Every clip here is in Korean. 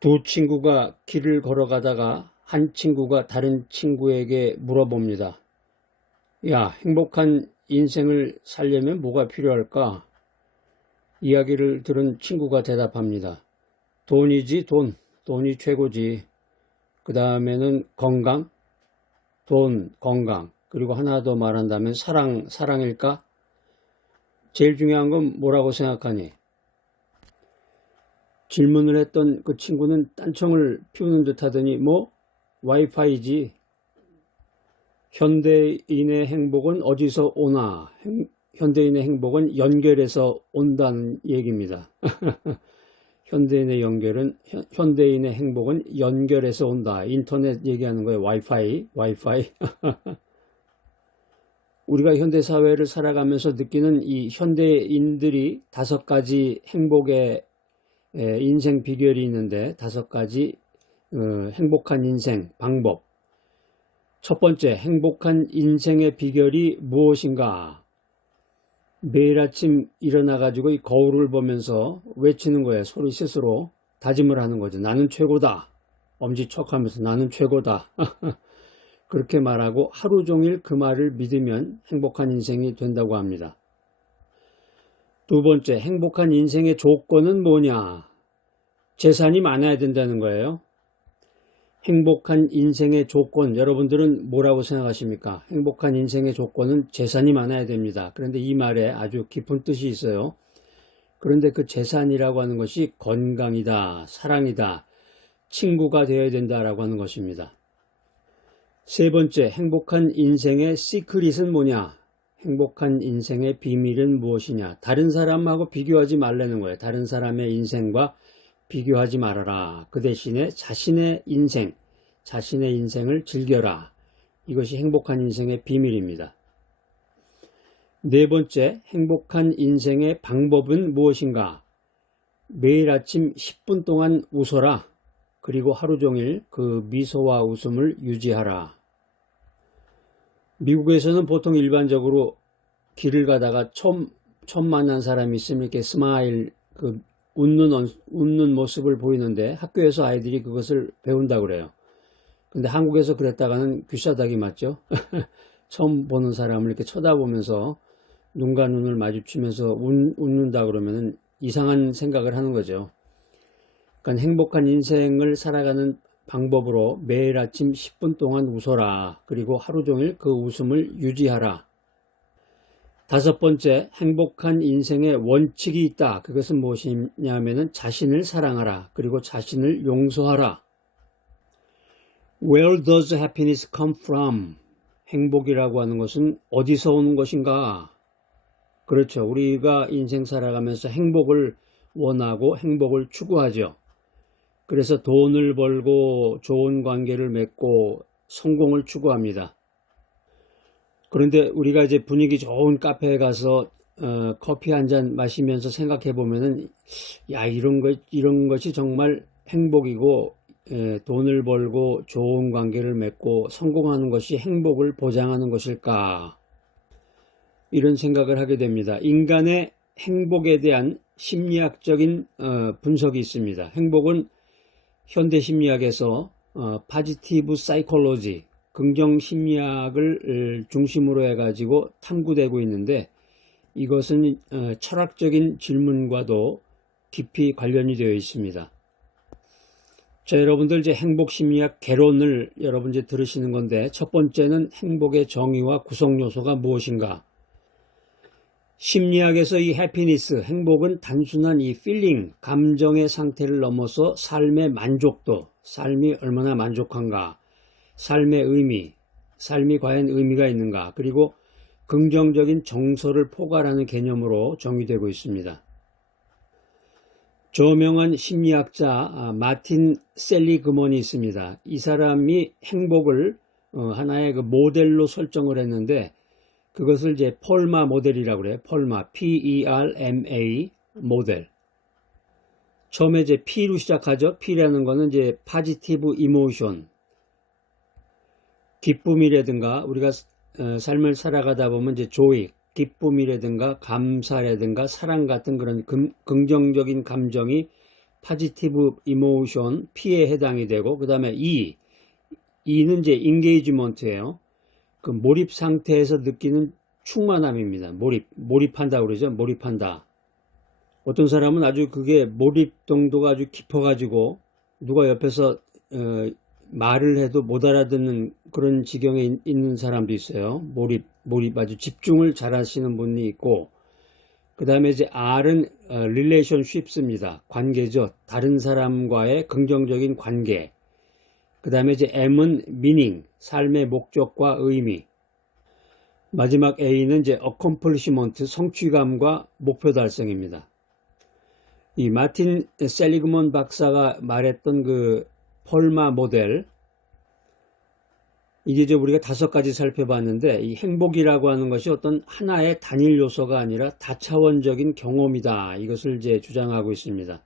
두 친구가 길을 걸어가다가 한 친구가 다른 친구에게 물어봅니다. 야, 행복한 인생을 살려면 뭐가 필요할까? 이야기를 들은 친구가 대답합니다. 돈이지, 돈. 돈이 최고지. 그 다음에는 건강, 돈, 건강. 그리고 하나 더 말한다면 사랑일까? 제일 중요한 건 뭐라고 생각하니? 질문을 했던 그 친구는 딴청을 피우는 듯 하더니 와이파이지. 현대인의 행복은 어디서 오나? 현대인의 행복은 연결해서 온다는 얘기입니다. 현대인의 행복은 연결해서 온다. 인터넷 얘기하는 거예요. 와이파이. 우리가 현대사회를 살아가면서 느끼는 이 현대인들이 5가지 행복의 인생 비결이 있는데 5가지 행복한 인생 방법. 첫 번째, 행복한 인생의 비결이 무엇인가? 매일 아침 일어나가지고 이 거울을 보면서 외치는 거예요. 소리 스스로 다짐을 하는 거죠. 나는 최고다. 엄지척하면서 나는 최고다. 그렇게 말하고 하루 종일 그 말을 믿으면 행복한 인생이 된다고 합니다. 두 번째, 행복한 인생의 조건은 뭐냐? 재산이 많아야 된다는 거예요. 행복한 인생의 조건, 여러분들은 뭐라고 생각하십니까? 행복한 인생의 조건은 재산이 많아야 됩니다. 그런데 이 말에 아주 깊은 뜻이 있어요. 그런데 그 재산이라고 하는 것이 건강이다, 사랑이다, 친구가 되어야 된다라고 하는 것입니다. 세 번째, 행복한 인생의 시크릿은 뭐냐? 행복한 인생의 비밀은 무엇이냐? 다른 사람하고 비교하지 말라는 거예요. 다른 사람의 인생과 비교하지 말아라. 그 대신에 자신의 인생을 즐겨라. 이것이 행복한 인생의 비밀입니다. 네 번째, 행복한 인생의 방법은 무엇인가? 매일 아침 10분 동안 웃어라. 그리고 하루 종일 그 미소와 웃음을 유지하라. 미국에서는 보통 일반적으로 길을 가다가 처음 만난 사람이 있으면 이렇게 스마일, 웃는 모습을 보이는데 학교에서 아이들이 그것을 배운다고 그래요. 근데 한국에서 그랬다가는 귀싸닥이 맞죠? 처음 보는 사람을 이렇게 쳐다보면서 눈과 눈을 마주치면서 웃는다 그러면은 이상한 생각을 하는 거죠. 그러니까 행복한 인생을 살아가는 방법으로 매일 아침 10분 동안 웃어라. 그리고 하루 종일 그 웃음을 유지하라. 다섯 번째, 행복한 인생의 원칙이 있다. 그것은 무엇이냐면은 자신을 사랑하라. 그리고 자신을 용서하라. Where does happiness come from? 행복이라고 하는 것은 어디서 오는 것인가? 그렇죠. 우리가 인생 살아가면서 행복을 원하고 행복을 추구하죠. 그래서 돈을 벌고 좋은 관계를 맺고 성공을 추구합니다. 그런데 우리가 이제 분위기 좋은 카페에 가서 커피 한 잔 마시면서 생각해 보면은 야, 이런 것이 정말 행복이고 돈을 벌고 좋은 관계를 맺고 성공하는 것이 행복을 보장하는 것일까? 이런 생각을 하게 됩니다. 인간의 행복에 대한 심리학적인 분석이 있습니다. 행복은 현대 심리학에서 포지티브 사이콜로지, 긍정 심리학을 중심으로 해가지고 탐구되고 있는데 이것은 철학적인 질문과도 깊이 관련이 되어 있습니다. 자, 여러분들 이제 행복 심리학 개론을 여러분 이제 들으시는 건데 첫 번째는 행복의 정의와 구성 요소가 무엇인가? 심리학에서 이 해피니스, 행복은 단순한 이 필링, 감정의 상태를 넘어서 삶의 만족도, 삶이 얼마나 만족한가, 삶의 의미, 삶이 과연 의미가 있는가, 그리고 긍정적인 정서를 포괄하는 개념으로 정의되고 있습니다. 저명한 심리학자 마틴 셀리그먼이 있습니다. 이 사람이 행복을 하나의 그 모델로 설정을 했는데 그것을 이제 펄마 모델이라고 그래요. 펄마, P-E-R-M-A 모델. 처음에 이제 P로 시작하죠. P라는 거는 이제 positive emotion. 기쁨이라든가 우리가 삶을 살아가다 보면 이제 joy, 기쁨이라든가 감사라든가 사랑 같은 그런 긍정적인 감정이 positive emotion, P에 해당이 되고, 그 다음에 E는 이제 engagement예요. 그 몰입 상태에서 느끼는 충만함입니다. 몰입한다 그러죠. 몰입한다. 어떤 사람은 아주 그게 몰입 정도가 아주 깊어가지고 누가 옆에서 말을 해도 못 알아듣는 그런 지경에 있는 사람도 있어요. 몰입 아주 집중을 잘 하시는 분이 있고, 그 다음에 이제 R은 relationships입니다. 관계죠. 다른 사람과의 긍정적인 관계. 그 다음에 이제 M은 meaning, 삶의 목적과 의미. 마지막 A는 이제 accomplishment, 성취감과 목표 달성입니다. 이 마틴 셀리그먼 박사가 말했던 그 펄마 모델, 이게 이제 우리가 5가지 살펴봤는데, 이 행복이라고 하는 것이 어떤 하나의 단일 요소가 아니라 다차원적인 경험이다. 이것을 이제 주장하고 있습니다.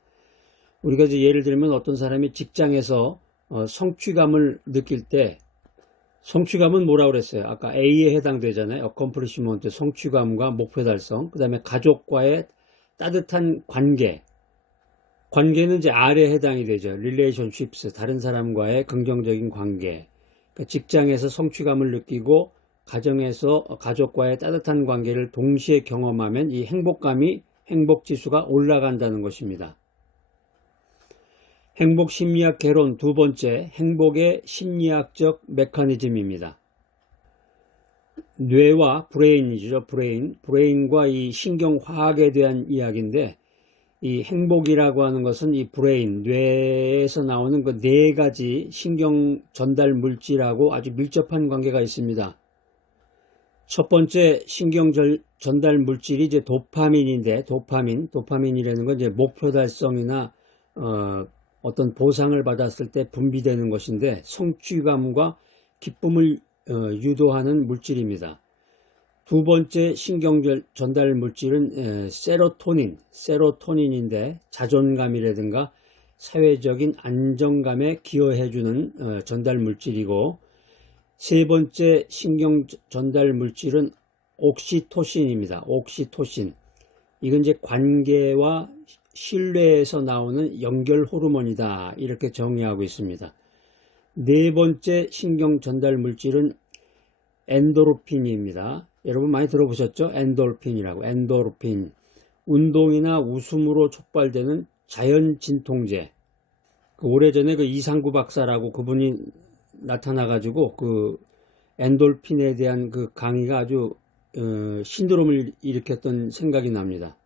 우리가 이제 예를 들면 어떤 사람이 직장에서 성취감을 느낄 때, 성취감은 뭐라고 그랬어요? 아까 A에 해당되잖아요. accomplishment, 성취감과 목표 달성. 그 다음에 가족과의 따뜻한 관계. 관계는 이제 R에 해당이 되죠. relationships, 다른 사람과의 긍정적인 관계. 그러니까 직장에서 성취감을 느끼고 가정에서 가족과의 따뜻한 관계를 동시에 경험하면 이 행복감이, 행복지수가 올라간다는 것입니다. 행복 심리학 개론 2번째, 행복의 심리학적 메커니즘입니다. 뇌와 브레인이죠. 브레인과 이 신경화학에 대한 이야기인데, 이 행복이라고 하는 것은 이 브레인, 뇌에서 나오는 그 4가지 신경 전달 물질하고 아주 밀접한 관계가 있습니다. 첫 번째 신경 전달 물질이 이제 도파민인데, 도파민이라는 건 이제 목표 달성이나 어떤 보상을 받았을 때 분비되는 것인데, 성취감과 기쁨을 유도하는 물질입니다. 2번째 신경 전달 물질은 세로토닌인데, 자존감이라든가 사회적인 안정감에 기여해주는 전달 물질이고, 3번째 신경 전달 물질은 옥시토신입니다. 옥시토신. 이건 이제 관계와 신뢰에서 나오는 연결 호르몬이다. 이렇게 정의하고 있습니다. 4번째 신경 전달 물질은 엔도르핀입니다. 여러분 많이 들어보셨죠? 엔도르핀이라고. 엔도르핀. 운동이나 웃음으로 촉발되는 자연 진통제. 오래전에 그 이상구 박사라고 그분이 나타나가지고 그 엔도르핀에 대한 그 강의가 아주 신드롬을 일으켰던 생각이 납니다.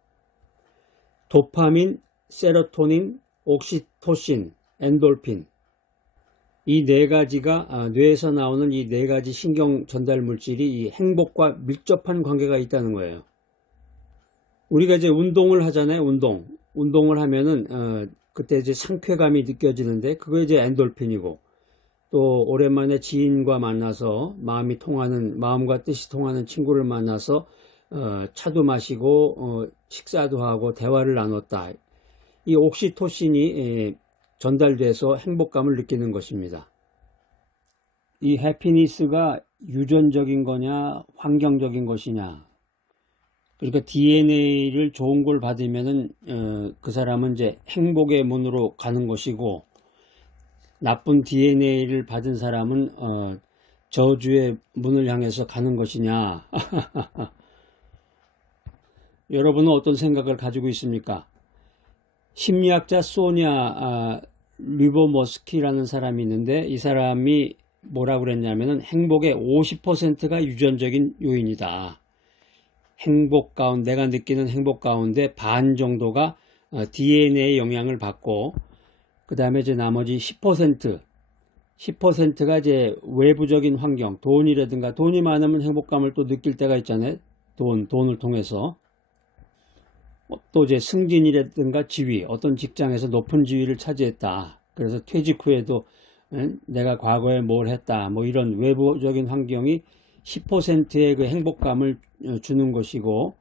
도파민, 세로토닌, 옥시토신, 엔돌핀. 이 4가지가 뇌에서 나오는 이 4가지 신경 전달 물질이 이 행복과 밀접한 관계가 있다는 거예요. 우리가 이제 운동을 하잖아요. 운동을 하면은 그때 이제 상쾌감이 느껴지는데, 그거 이제 엔돌핀이고, 또 오랜만에 지인과 만나서 마음과 뜻이 통하는 친구를 만나서 차도 마시고 식사도 하고 대화를 나눴다. 이 옥시토신이 전달돼서 행복감을 느끼는 것입니다. 이 해피니스가 유전적인 거냐 환경적인 것이냐. 그러니까 DNA를 좋은 걸 받으면은 그 사람은 이제 행복의 문으로 가는 것이고, 나쁜 DNA를 받은 사람은 저주의 문을 향해서 가는 것이냐. 여러분은 어떤 생각을 가지고 있습니까? 심리학자 소냐 리보머스키라는 사람이 있는데, 이 사람이 뭐라고 그랬냐면은 행복의 50%가 유전적인 요인이다. 내가 느끼는 행복 가운데 반 정도가 DNA의 영향을 받고, 그 다음에 이제 나머지 10%가 이제 외부적인 환경, 돈이라든가, 돈이 많으면 행복감을 또 느낄 때가 있잖아요. 돈을 통해서. 또 이제 승진이라든가 지위, 어떤 직장에서 높은 지위를 차지했다. 그래서 퇴직 후에도 내가 과거에 뭘 했다. 뭐 이런 외부적인 환경이 10%의 그 행복감을 주는 것이고,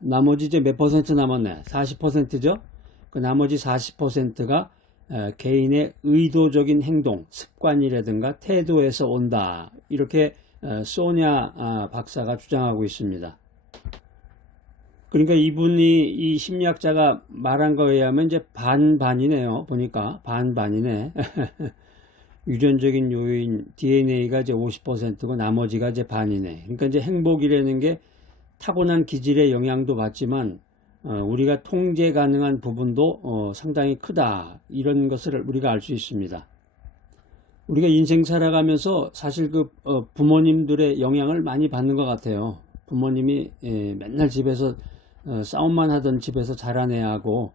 나머지 이제 몇 퍼센트 남았네? 40%죠? 그 나머지 40%가 개인의 의도적인 행동, 습관이라든가 태도에서 온다. 이렇게 소냐 박사가 주장하고 있습니다. 그러니까 이분이 이 심리학자가 말한 거에 의하면 이제 반반이네요. 보니까 반반이네. 유전적인 요인 DNA가 이제 50%고 나머지가 이제 반이네. 그러니까 이제 행복이라는 게 타고난 기질의 영향도 받지만 우리가 통제 가능한 부분도 상당히 크다. 이런 것을 우리가 알 수 있습니다. 우리가 인생 살아가면서 사실 그 부모님들의 영향을 많이 받는 것 같아요. 부모님이 맨날 집에서 싸움만 하던 집에서 자란 애하고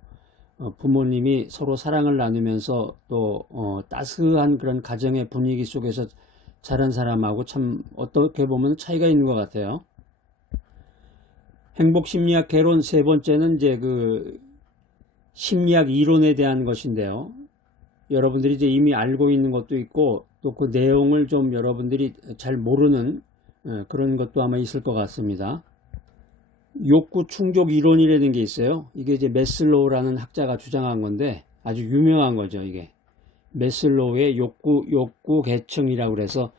부모님이 서로 사랑을 나누면서 또 따스한 그런 가정의 분위기 속에서 자란 사람하고 참 어떻게 보면 차이가 있는 것 같아요. 행복심리학 개론 세 번째는 이제 그 심리학 이론에 대한 것인데요. 여러분들이 이제 이미 알고 있는 것도 있고 또 그 내용을 좀 여러분들이 잘 모르는 그런 것도 아마 있을 것 같습니다. 욕구 충족 이론이라는 게 있어요. 이게 이제 매슬로우라는 학자가 주장한 건데 아주 유명한 거죠. 이게 매슬로우의 욕구 계층이라고 그래서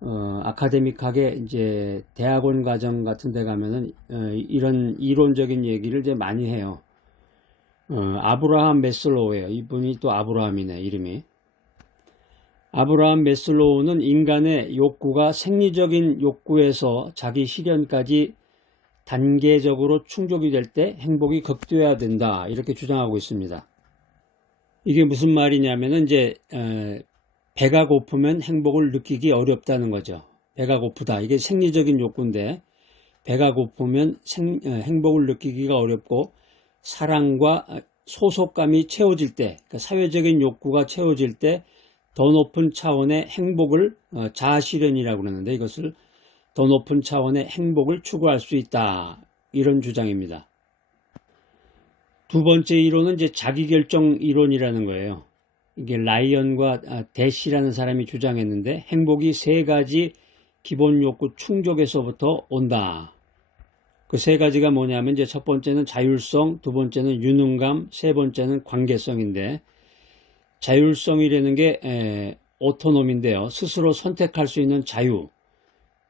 아카데믹하게 이제 대학원 과정 같은 데 가면은 이런 이론적인 얘기를 이제 많이 해요. 아브라함 매슬로우예요. 이분이 또 아브라함이네, 이름이. 아브라함 매슬로우는 인간의 욕구가 생리적인 욕구에서 자기 실현까지 단계적으로 충족이 될 때 행복이 극대화된다. 이렇게 주장하고 있습니다. 이게 무슨 말이냐면은 이제 배가 고프면 행복을 느끼기 어렵다는 거죠. 배가 고프다. 이게 생리적인 욕구인데 배가 고프면 행복을 느끼기가 어렵고 사랑과 소속감이 채워질 때, 그러니까 사회적인 욕구가 채워질 때 더 높은 차원의 행복을 자아실현이라고 그러는데 이것을 더 높은 차원의 행복을 추구할 수 있다. 이런 주장입니다. 두 번째 이론은 이제 자기결정 이론이라는 거예요. 이게 라이언과 대시라는 사람이 주장했는데 행복이 세 가지 기본 욕구 충족에서부터 온다. 그 세 가지가 뭐냐면 이제 첫 번째는 자율성, 두 번째는 유능감, 세 번째는 관계성인데 자율성이라는 게 오토노미인데요. 스스로 선택할 수 있는 자유,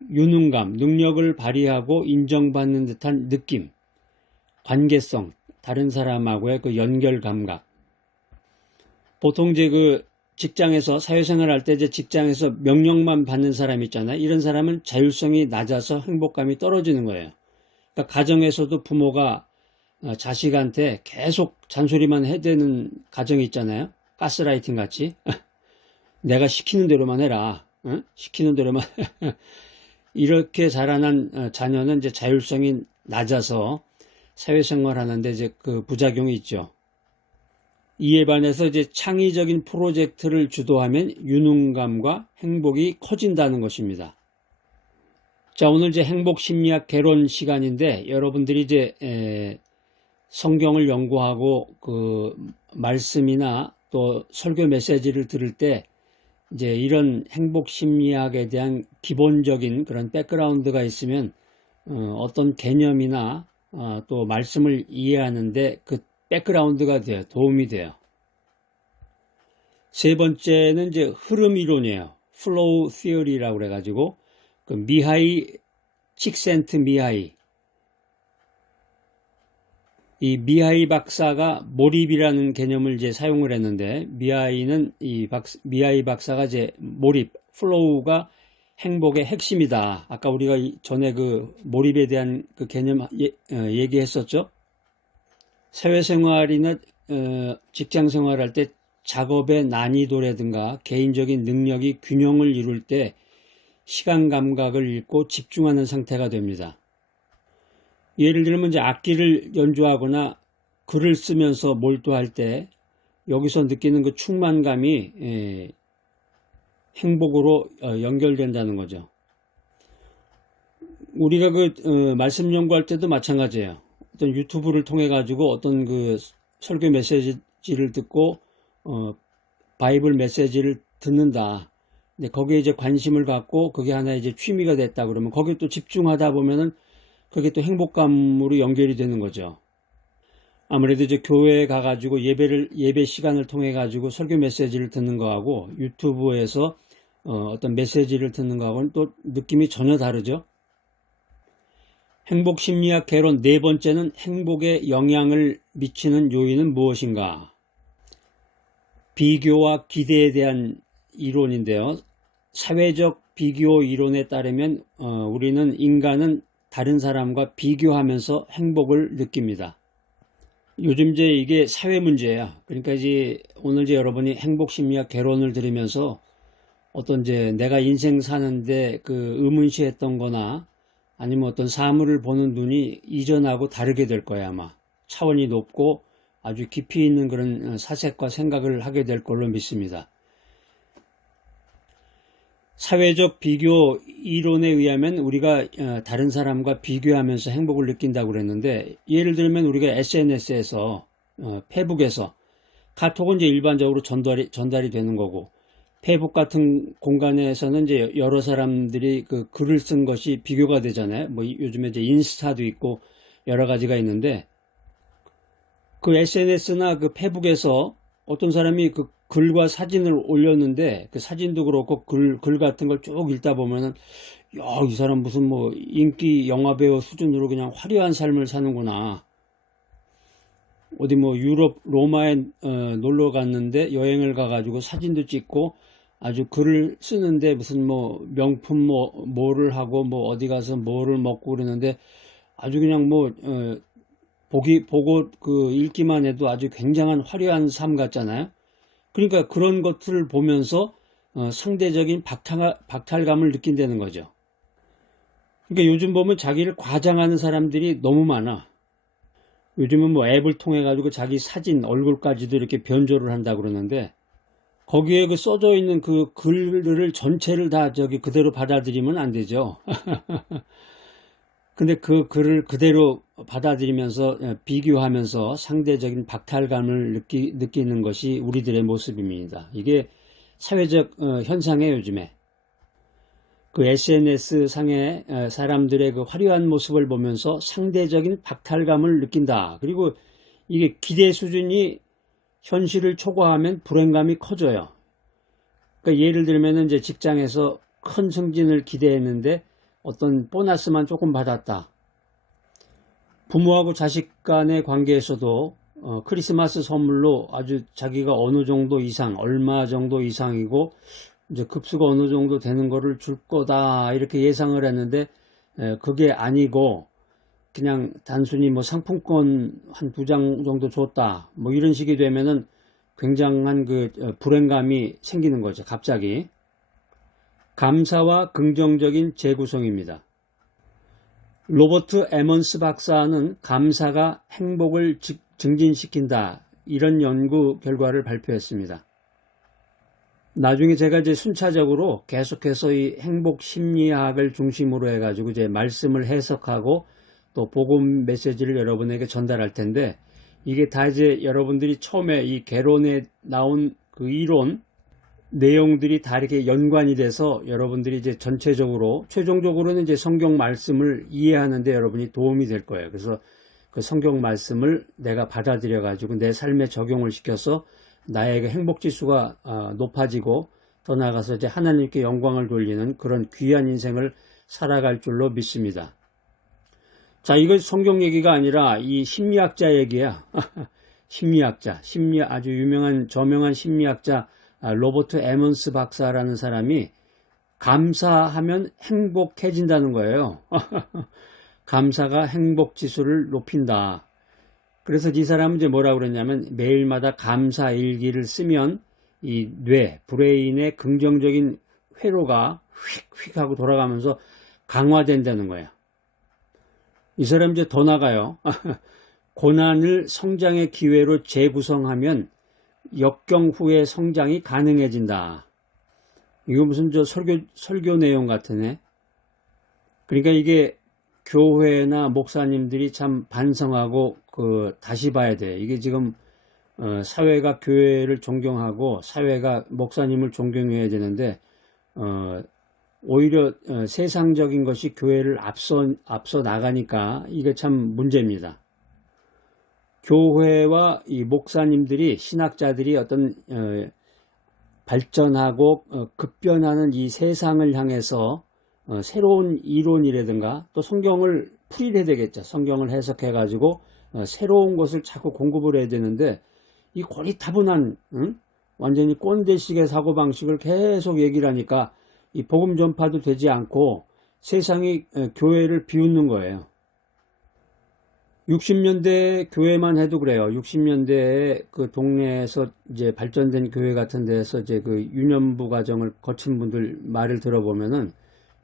유능감, 능력을 발휘하고 인정받는 듯한 느낌, 관계성, 다른 사람하고의 그 연결 감각. 보통 이제 그 직장에서 사회생활 할 때 이제 직장에서 명령만 받는 사람 있잖아요. 이런 사람은 자율성이 낮아서 행복감이 떨어지는 거예요. 그러니까 가정에서도 부모가 자식한테 계속 잔소리만 해대는 가정이 있잖아요. 가스라이팅 같이. 내가 시키는 대로만 해라. 시키는 대로만. 이렇게 자라난 자녀는 이제 자율성이 낮아서 사회생활 하는데 이제 그 부작용이 있죠. 이에 반해서 이제 창의적인 프로젝트를 주도하면 유능감과 행복이 커진다는 것입니다. 자, 오늘 이제 행복심리학 개론 시간인데 여러분들이 이제 성경을 연구하고 그 말씀이나 또 설교 메시지를 들을 때 이제 이런 행복심리학에 대한 기본적인 그런 백그라운드가 있으면 어떤 개념이나 또 말씀을 이해하는데 그 백그라운드가 돼요. 도움이 돼요. 세 번째는 이제 흐름 이론이에요. 플로우 시어리라고 그래가지고 그 미하이 칙센트미하이, 이 미하이 박사가 몰입이라는 개념을 이제 사용을 했는데 미하이 박사가 이제 몰입, 플로우가 행복의 핵심이다. 아까 우리가 전에 그 몰입에 대한 그 개념 얘기했었죠. 사회생활이나 직장생활 할 때 작업의 난이도라든가 개인적인 능력이 균형을 이룰 때 시간 감각을 잃고 집중하는 상태가 됩니다. 예를 들면 이제 악기를 연주하거나 글을 쓰면서 몰두할 때 여기서 느끼는 그 충만감이 행복으로 연결된다는 거죠. 우리가 그 말씀 연구할 때도 마찬가지예요. 어떤 유튜브를 통해 가지고 어떤 그 설교 메시지를 듣고 바이블 메시지를 듣는다. 근데 거기에 이제 관심을 갖고 그게 하나의 이제 취미가 됐다 그러면 거기에 또 집중하다 보면은 그게 또 행복감으로 연결이 되는 거죠. 아무래도 이제 교회에 가가지고 예배 시간을 통해 가지고 설교 메시지를 듣는 거하고 유튜브에서 어떤 메시지를 듣는 거하고는 또 느낌이 전혀 다르죠. 행복심리학 개론 네 번째는 행복에 영향을 미치는 요인은 무엇인가? 비교와 기대에 대한 이론인데요. 사회적 비교 이론에 따르면 우리는 인간은 다른 사람과 비교하면서 행복을 느낍니다. 요즘 이제 이게 사회 문제야. 그러니까 이제 오늘 이제 여러분이 행복심리학 개론을 들으면서 어떤 이제 내가 인생 사는데 그 의문시했던 거나 아니면 어떤 사물을 보는 눈이 이전하고 다르게 될 거야, 아마. 차원이 높고 아주 깊이 있는 그런 사색과 생각을 하게 될 걸로 믿습니다. 사회적 비교 이론에 의하면 우리가 다른 사람과 비교하면서 행복을 느낀다고 그랬는데, 예를 들면 우리가 SNS에서, 페북에서, 카톡은 이제 일반적으로 전달이 되는 거고, 페북 같은 공간에서는 이제 여러 사람들이 그 글을 쓴 것이 비교가 되잖아요. 뭐 요즘에 이제 인스타도 있고 여러 가지가 있는데, 그 SNS나 그 페북에서 어떤 사람이 그 글과 사진을 올렸는데 그 사진도 그렇고 글 같은 걸 쭉 읽다 보면은 야, 이 사람 무슨 뭐 인기 영화배우 수준으로 그냥 화려한 삶을 사는구나. 어디 뭐 유럽 로마에 놀러 갔는데 여행을 가가지고 사진도 찍고 아주 글을 쓰는데 무슨 뭐 명품 뭐를 하고 뭐 어디 가서 뭐를 먹고 그러는데 아주 그냥 뭐 보고 그 읽기만 해도 아주 굉장한 화려한 삶 같잖아요. 그러니까 그런 것들을 보면서 상대적인 박탈감을 느낀다는 거죠. 그러니까 요즘 보면 자기를 과장하는 사람들이 너무 많아. 요즘은 뭐 앱을 통해 가지고 자기 사진, 얼굴까지도 이렇게 변조를 한다 그러는데 거기에 그 써져 있는 그 글을 전체를 다 저기 그대로 받아들이면 안 되죠. 근데 그 글을 그대로 받아들이면서 비교하면서 상대적인 박탈감을 느끼는 것이 우리들의 모습입니다. 이게 사회적 현상이에요, 요즘에. 그 SNS 상의 사람들의 그 화려한 모습을 보면서 상대적인 박탈감을 느낀다. 그리고 이게 기대 수준이 현실을 초과하면 불행감이 커져요. 그러니까 예를 들면 이제 직장에서 큰 승진을 기대했는데 어떤 보너스만 조금 받았다. 부모하고 자식 간의 관계에서도 크리스마스 선물로 아주 자기가 어느 정도 이상, 얼마 정도 이상이고 이제 급수가 어느 정도 되는 거를 줄 거다 이렇게 예상을 했는데 그게 아니고 그냥 단순히 뭐 상품권 한 2장 정도 줬다 뭐 이런 식이 되면은 굉장한 그 불행감이 생기는 거죠. 갑자기. 감사와 긍정적인 재구성입니다. 로버트 에먼스 박사는 감사가 행복을 증진시킨다 이런 연구 결과를 발표했습니다. 나중에 제가 이제 순차적으로 계속해서 이 행복 심리학을 중심으로 해가지고 이제 말씀을 해석하고 또 복음 메시지를 여러분에게 전달할 텐데 이게 다 이제 여러분들이 처음에 이 개론에 나온 그 이론 내용들이 다 이렇게 연관이 돼서 여러분들이 이제 전체적으로 최종적으로는 이제 성경 말씀을 이해하는데 여러분이 도움이 될 거예요. 그래서 그 성경 말씀을 내가 받아들여 가지고 내 삶에 적용을 시켜서 나에게 행복 지수가 높아지고 더 나아가서 이제 하나님께 영광을 돌리는 그런 귀한 인생을 살아갈 줄로 믿습니다. 자, 이거 성경 얘기가 아니라 이 심리학자 얘기야. 심리학자, 아주 유명한 저명한 심리학자 로버트 에먼스 박사라는 사람이 감사하면 행복해진다는 거예요. 감사가 행복 지수를 높인다. 그래서 이 사람은 이제 뭐라고 그랬냐면 매일마다 감사 일기를 쓰면 이 브레인의 긍정적인 회로가 휙휙 하고 돌아가면서 강화된다는 거예요. 이 사람 이제 더 나가요. 고난을 성장의 기회로 재구성하면 역경 후의 성장이 가능해진다. 이거 무슨 저 설교 내용 같으네. 그러니까 이게 교회나 목사님들이 참 반성하고 다시 봐야 돼. 이게 지금 사회가 교회를 존경하고 사회가 목사님을 존경해야 되는데 오히려 세상적인 것이 교회를 앞서 나가니까 이게 참 문제입니다. 교회와 이 목사님들이 신학자들이 어떤 발전하고 급변하는 이 세상을 향해서 새로운 이론이라든가 또 성경을 풀이를 해야 되겠죠. 성경을 해석해 가지고 새로운 것을 자꾸 공급을 해야 되는데 이 고리타분한 완전히 꼰대식의 사고방식을 계속 얘기를 하니까 이 복음 전파도 되지 않고 세상이 교회를 비웃는 거예요. 60년대 교회만 해도 그래요. 60년대에 그 동네에서 이제 발전된 교회 같은 데서 이제 그 유년부 과정을 거친 분들 말을 들어보면은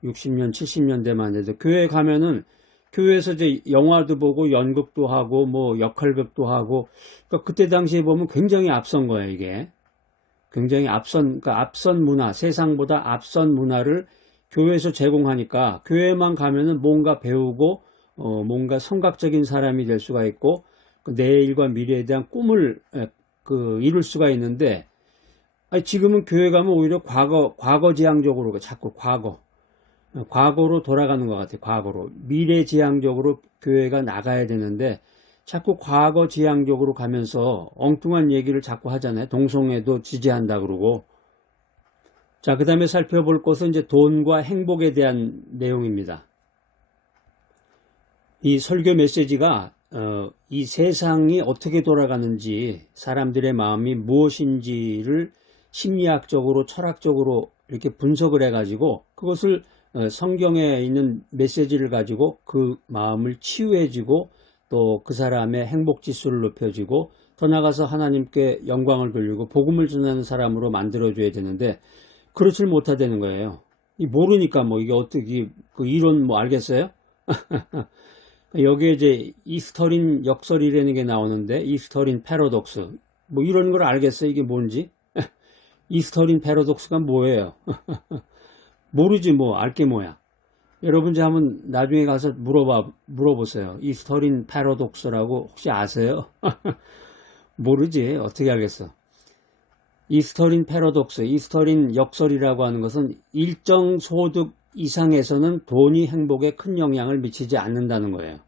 60년, 70년대만 해도 교회 가면은 교회에서 이제 영화도 보고 연극도 하고 뭐 역할극도 하고 그러니까 그때 당시에 보면 굉장히 앞선 거예요, 이게. 굉장히 그러니까 앞선 문화, 세상보다 앞선 문화를 교회에서 제공하니까 교회만 가면은 뭔가 배우고 뭔가 성각적인 사람이 될 수가 있고 내일과 미래에 대한 꿈을 이룰 수가 있는데 지금은 교회 가면 오히려 과거지향적으로 자꾸 과거로 돌아가는 것 같아요. 과거로 미래지향적으로 교회가 나가야 되는데 자꾸 과거지향적으로 가면서 엉뚱한 얘기를 자꾸 하잖아요. 동성애도 지지한다 그러고. 자, 그 다음에 살펴볼 것은 이제 돈과 행복에 대한 내용입니다. 이 설교 메시지가 이 세상이 어떻게 돌아가는지 사람들의 마음이 무엇인지를 심리학적으로 철학적으로 이렇게 분석을 해가지고 그것을 성경에 있는 메시지를 가지고 그 마음을 치유해주고 또 그 사람의 행복지수를 높여주고 더 나아가서 하나님께 영광을 돌리고 복음을 전하는 사람으로 만들어줘야 되는데 그렇지 못하다는 거예요. 모르니까 뭐 이게 어떻게 그 이론 뭐 알겠어요? 여기에 이제 이스터린 역설이라는 게 나오는데 이스터린 패러독스 뭐 이런 걸 알겠어요? 이게 뭔지? 이스터린 패러독스가 뭐예요? 모르지 뭐 알게 뭐야. 여러분 이제 한번 나중에 가서 물어보세요. 이스터린 패러독스라고 혹시 아세요? 모르지 어떻게 알겠어. 이스터린 패러독스, 이스터린 역설이라고 하는 것은 일정 소득 이상에서는 돈이 행복에 큰 영향을 미치지 않는다는 거예요.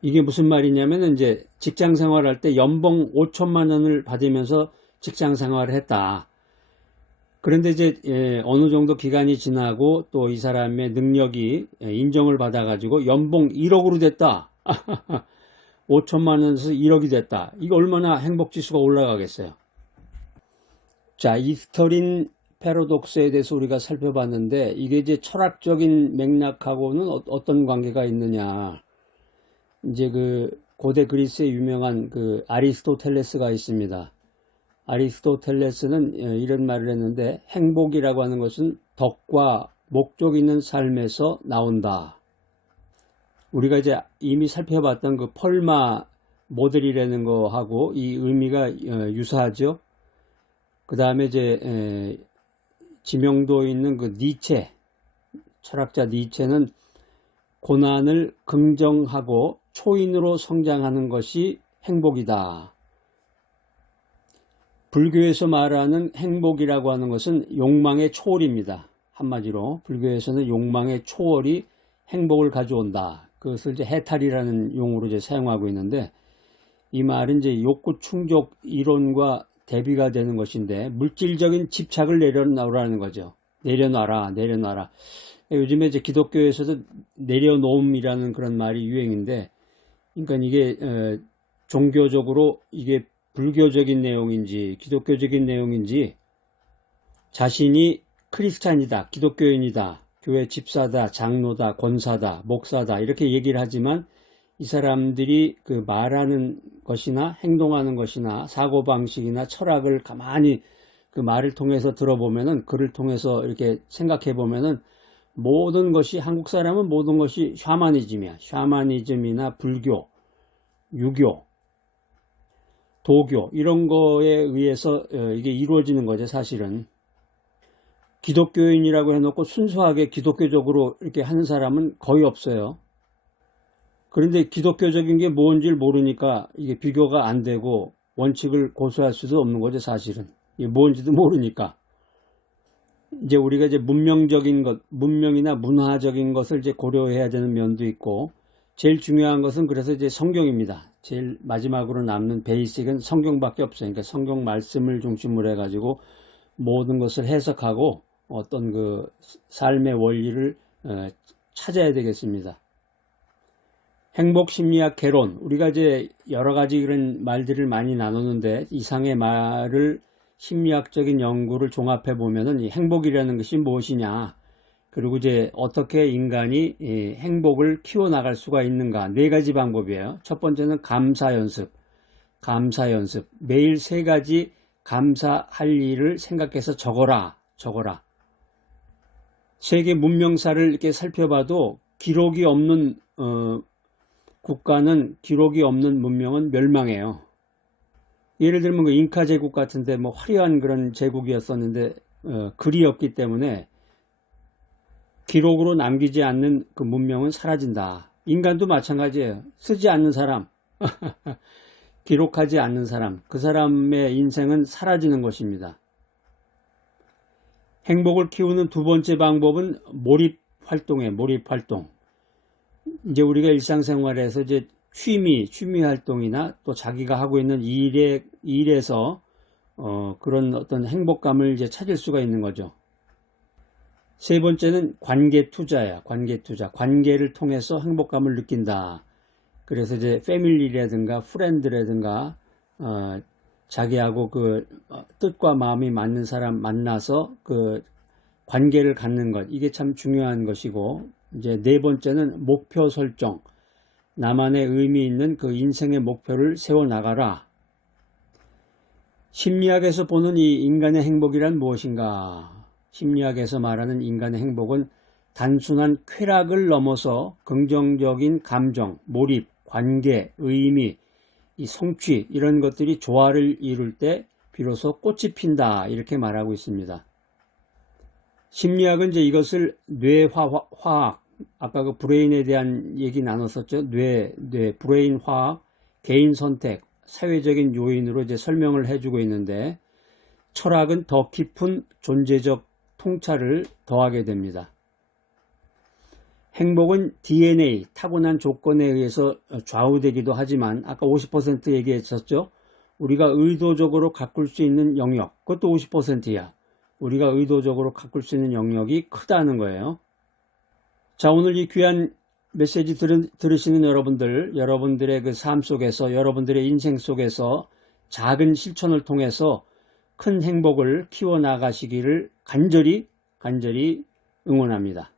이게 무슨 말이냐면 이제 직장 생활할 때 연봉 5천만 원을 받으면서 직장 생활을 했다. 그런데 이제 어느 정도 기간이 지나고 또 이 사람의 능력이 인정을 받아가지고 연봉 1억으로 됐다. 5천만 원에서 1억이 됐다. 이거 얼마나 행복지수가 올라가겠어요. 자, 이스터린 패러독스에 대해서 우리가 살펴봤는데 이게 이제 철학적인 맥락하고는 어떤 관계가 있느냐. 이제 그 고대 그리스의 유명한 그 아리스토텔레스가 있습니다. 아리스토텔레스는 이런 말을 했는데 행복이라고 하는 것은 덕과 목적 있는 삶에서 나온다. 우리가 이제 이미 살펴봤던 그 펄마 모델이라는 거하고 이 의미가 유사하죠. 그 다음에 이제 지명도 있는 그 니체, 철학자 니체는 고난을 긍정하고 초인으로 성장하는 것이 행복이다. 불교에서 말하는 행복이라고 하는 것은 욕망의 초월입니다. 한마디로 불교에서는 욕망의 초월이 행복을 가져온다. 그것을 이제 해탈이라는 용어로 이제 사용하고 있는데 이 말은 이제 욕구 충족 이론과 대비가 되는 것인데 물질적인 집착을 내려놓으라는 거죠. 내려놔라. 요즘에 이제 기독교에서도 내려놓음이라는 그런 말이 유행인데 그러니까 이게 종교적으로 이게 불교적인 내용인지 기독교적인 내용인지 자신이 크리스찬이다, 기독교인이다, 교회 집사다, 장로다, 권사다, 목사다 이렇게 얘기를 하지만 이 사람들이 그 말하는 것이나 행동하는 것이나 사고방식이나 철학을 가만히 그 말을 통해서 들어보면은 글을 통해서 이렇게 생각해 보면은 모든 것이 한국 사람은 모든 것이 샤머니즘이야. 샤머니즘이나 불교, 유교, 도교 이런 거에 의해서 이게 이루어지는 거죠. 사실은 기독교인이라고 해놓고 순수하게 기독교적으로 이렇게 하는 사람은 거의 없어요. 그런데 기독교적인 게 뭔지를 모르니까 이게 비교가 안 되고 원칙을 고수할 수도 없는 거죠. 사실은 이게 뭔지도 모르니까 이제 우리가 이제 문명적인 것, 문명이나 문화적인 것을 이제 고려해야 되는 면도 있고 제일 중요한 것은 그래서 이제 성경입니다. 제일 마지막으로 남는 베이식은 성경밖에 없어요. 그러니까 성경 말씀을 중심으로 해가지고 모든 것을 해석하고 어떤 그 삶의 원리를 찾아야 되겠습니다. 행복 심리학 개론. 우리가 이제 여러 가지 그런 말들을 많이 나누는데 이상의 말을 심리학적인 연구를 종합해 보면은 이 행복이라는 것이 무엇이냐, 그리고 이제 어떻게 인간이 이 행복을 키워나갈 수가 있는가, 네 가지 방법이에요. 첫 번째는 감사 연습. 감사 연습. 매일 세 가지 감사할 일을 생각해서 적어라. 적어라. 세계 문명사를 이렇게 살펴봐도 기록이 없는 국가는, 기록이 없는 문명은 멸망해요. 예를 들면 그 잉카 제국 같은데 뭐 화려한 그런 제국이었었는데 글이 없기 때문에 기록으로 남기지 않는 그 문명은 사라진다. 인간도 마찬가지예요. 쓰지 않는 사람, 기록하지 않는 사람, 그 사람의 인생은 사라지는 것입니다. 행복을 키우는 두 번째 방법은 몰입 활동이에요. 몰입 활동. 이제 우리가 일상생활에서 이제 취미 활동이나 또 자기가 하고 있는 일에서 그런 어떤 행복감을 이제 찾을 수가 있는 거죠. 세 번째는 관계 투자야. 관계 투자. 관계를 통해서 행복감을 느낀다. 그래서 이제 패밀리라든가 프렌드라든가 자기하고 그 뜻과 마음이 맞는 사람 만나서 그 관계를 갖는 것, 이게 참 중요한 것이고, 이제 네 번째는 목표 설정. 나만의 의미 있는 그 인생의 목표를 세워나가라. 심리학에서 보는 이 인간의 행복이란 무엇인가? 심리학에서 말하는 인간의 행복은 단순한 쾌락을 넘어서 긍정적인 감정, 몰입, 관계, 의미, 이 성취, 이런 것들이 조화를 이룰 때 비로소 꽃이 핀다, 이렇게 말하고 있습니다. 심리학은 이제 이것을 뇌화학, 아까 그 브레인에 대한 얘기 나눴었죠. 브레인 화학, 개인 선택, 사회적인 요인으로 이제 설명을 해주고 있는데, 철학은 더 깊은 존재적 통찰을 더하게 됩니다. 행복은 DNA, 타고난 조건에 의해서 좌우되기도 하지만, 아까 50% 얘기했었죠. 우리가 의도적으로 가꿀 수 있는 영역, 그것도 50%야. 우리가 의도적으로 가꿀 수 있는 영역이 크다는 거예요. 자, 오늘 이 귀한 메시지 들으시는 여러분들, 여러분들의 그 삶 속에서, 여러분들의 인생 속에서 작은 실천을 통해서 큰 행복을 키워나가시기를 간절히 응원합니다.